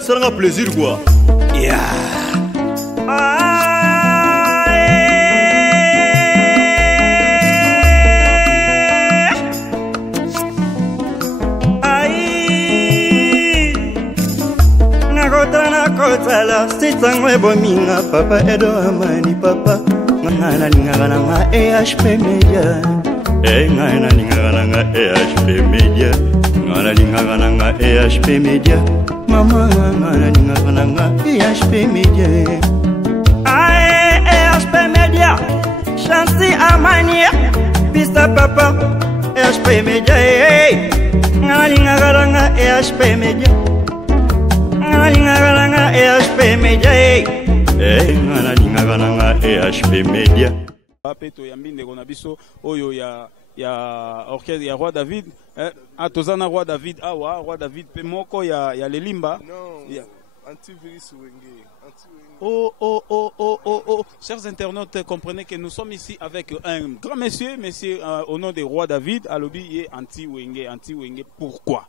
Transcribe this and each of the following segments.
Ça sera un plaisir quoi. Yeah. Nakotala sitangwe bominga papa edo amani papa ngana lingana nga EHP Media ngana lingana nga EHP Media ngana lingana nga EHP Media mama ngana lingana nga EHP Media EHP Media chansi amani pista papa EHP Media ngana lingana nga EHP Media EHP Media ngana lingana nga EHP Media Papeto yambinde kona biso oyo ya orchestre ya Roi David tozana Roi David awa Roi David pe moko ya lelimba non antivirus wenge Oh, chers internautes, comprenez que nous sommes ici avec un grand monsieur au nom de Roi David, alobi et anti-wenge, pourquoi?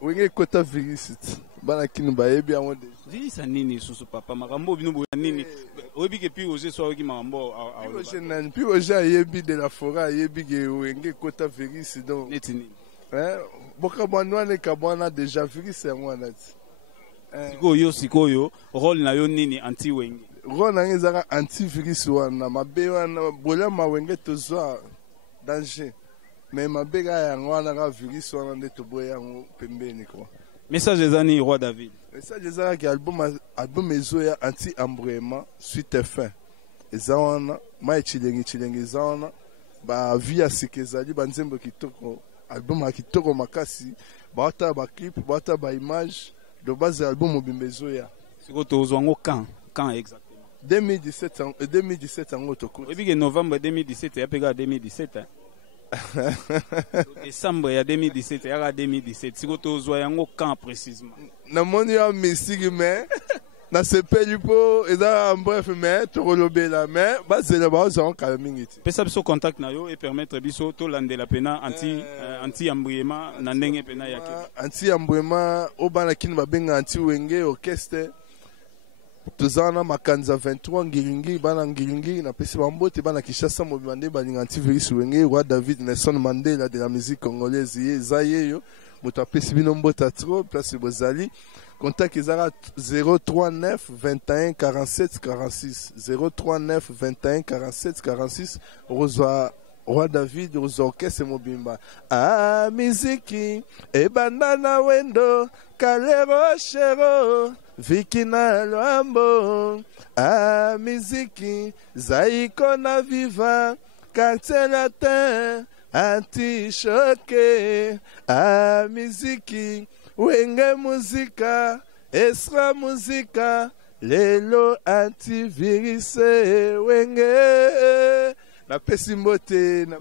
Wenge kota virus bana kinu ba yebi amode virus nini susu papa makambo bino boya nini oyebi ke piroger so ki makambo piroger nan piroger yebi de la forêt yebi ke wenge kota virus donc netini boka bwana ka bwana déjà virus mwana sikoyo rôle na yo nini anti wenge rôle na ngezaka antivirus wana mabe wana bola mawenge tozwa danger mais mabega yango wana ka virus wana nde toboya yango pembeni quoi. Message ezani Roi David. Message ezaki album ezo ya anti embrouillement suite fin. Ezawana mai chilengi zawana ba via sikezali banzembo kitoko album akitoko makasi bata ba clip bata ba image de base album obimbezo ya. Siko tozwango quand exactement? 2017 en otoko. Ebi ke novembre 2017 ya pega 2017. Décembre 2017 ya 2017 siko tozwa yango quand précisément na moni ya misiki mais na sepeli po eza bref mais tolobela mais bazela bazon kalmingiti pesa biso contact na yo et permettre biso to landela pena anti embrouillement na ndenge pena yake anti embrouillement obana kini babenga anti wenge orchestre tozana makanza 23 ngiringi bana ngiringi na pesi bambote bana Kishasa mobimande balinga antivirus wenge Roi David Nelson Mandela de la musique congolaise zayeyo moto apesi bino mbota trop place bozali contact ezara 039 21 47 46 039 21 47 46 rozwa Roi David aux orchestres mobimba miziki ebandana wendo kalero shero vikina lwambo miziki zaiko na viva quartier latin anti-choqué miziki wenge muzika esra muzika lelo antivirus wenge na pesi mbote na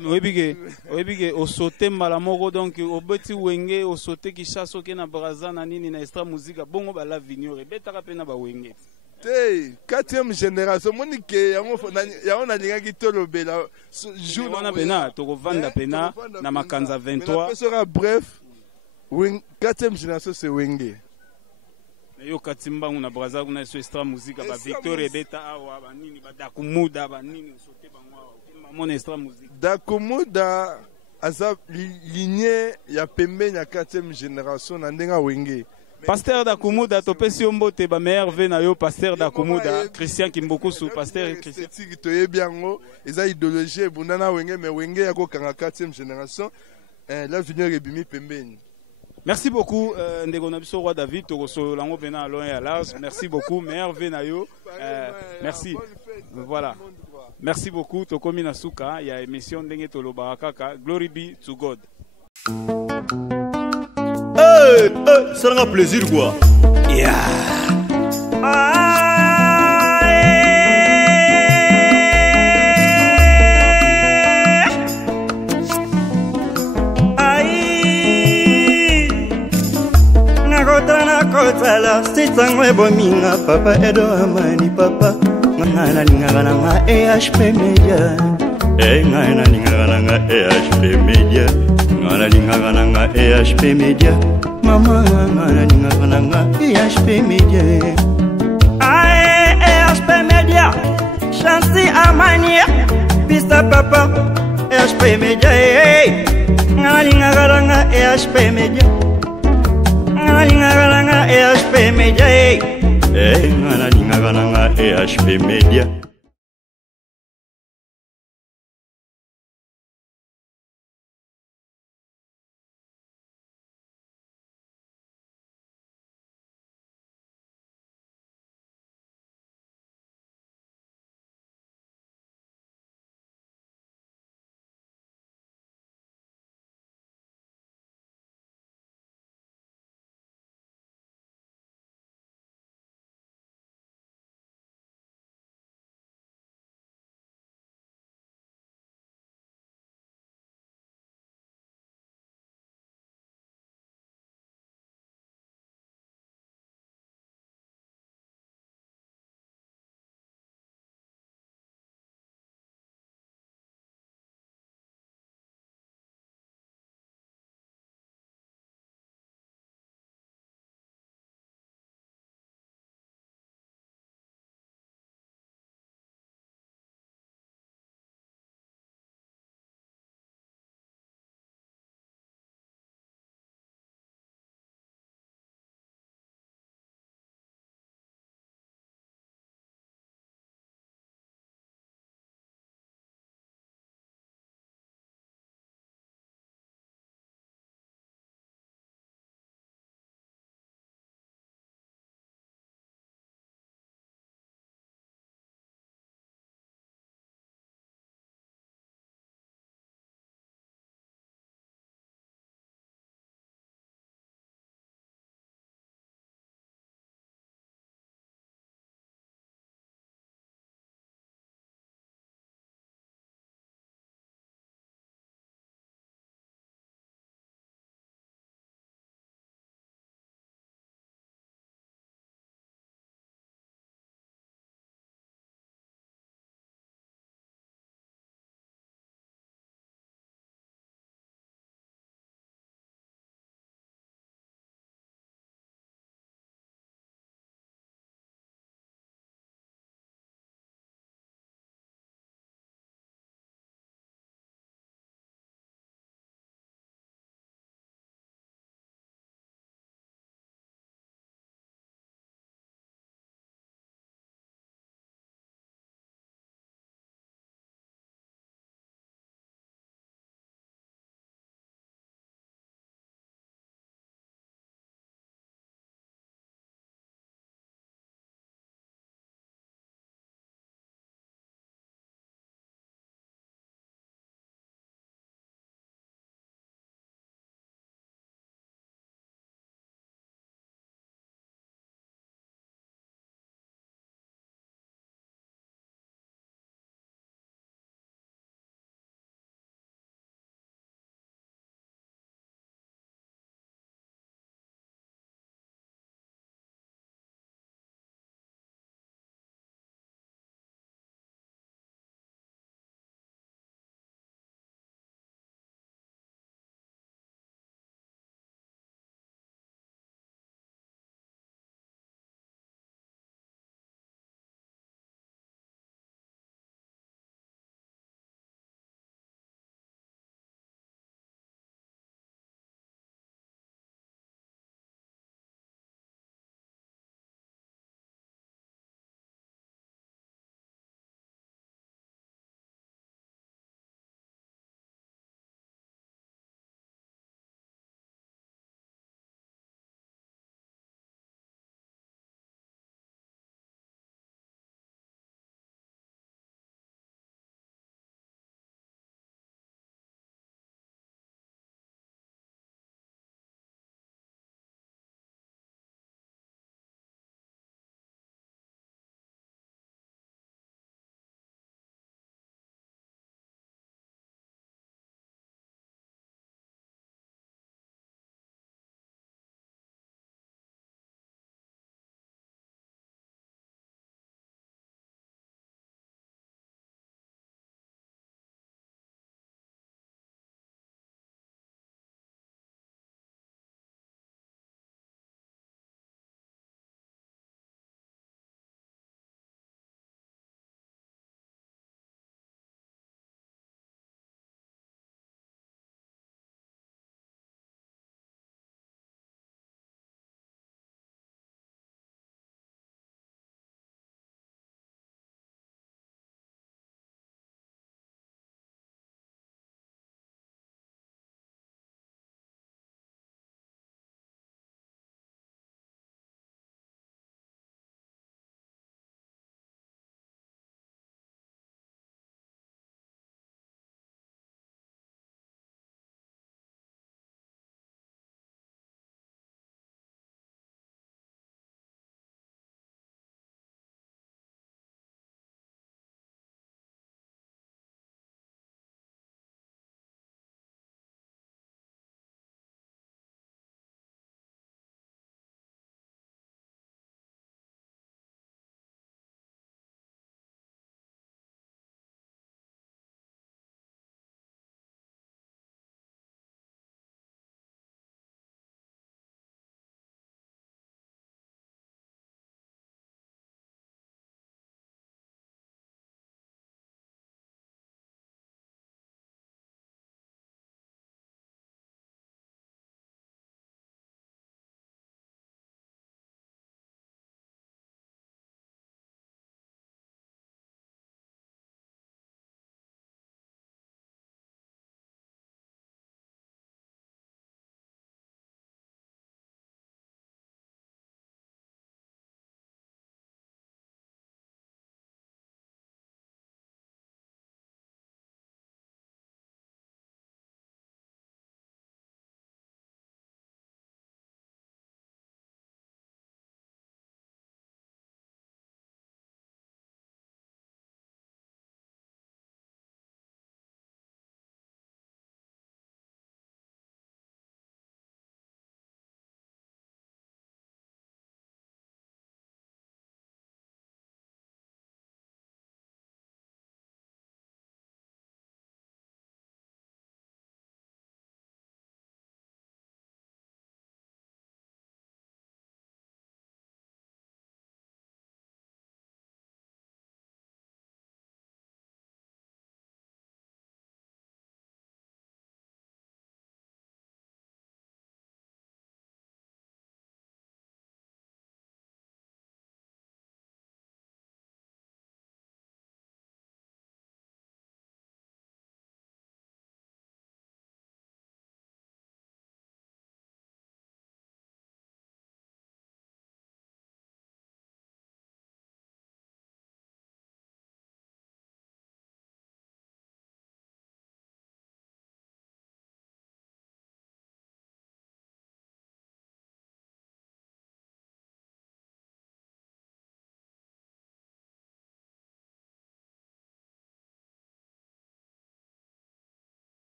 oyebike osote mbala moko donc obeti wenge osote Kishasa ke na Braza na nini na extra musique bongo bala vignore betaka pena ba wenge te 4e génération monike yango na lingaki tolobela jour wana pena tokovanda pena na makanza 23 bref 4e génération c'est wenge yo katimbangu na Braza kuna so extra musique ba Victor beta awa ba nini ba dakumuda ba nini osote bango mon extra musique dakumuda aza lignée ya pembeni ya 4e génération na ndenga wenge Pasteur Dakumuda topesi mbote ba meilleur ve na yo Pasteur Dakumuda Christian Kimbokusu Pasteur Christian to yebiango eza idéologie bundana wenge mais wenge ya ko kanga 4e génération la venir ebimi pembeni. Merci beaucoup ndeko na biso Roi David tokoso lango pena à loin et à large. Merci beaucoup meilleur ve na yo merci voilà. Merci beaucoup tokomi na suka ya émission ndenge toloba kaka glory be to God. Ça sera un plaisir quoi. Yeah. Nakotala sitangwe bominga papa edo amani papa ngana lingana nga EHP Media ngai nalingaka nga EHP Media ngai nalingaka nga EHP Media mama ngai nalingaka nga EHP Media EHP Media Chancy Amani Pista Papa EHP Media ngai nalingaka nga EHP Media ngai nalingaka nga EHP Media ngai nalingaka nga EHP Media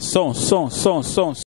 Son.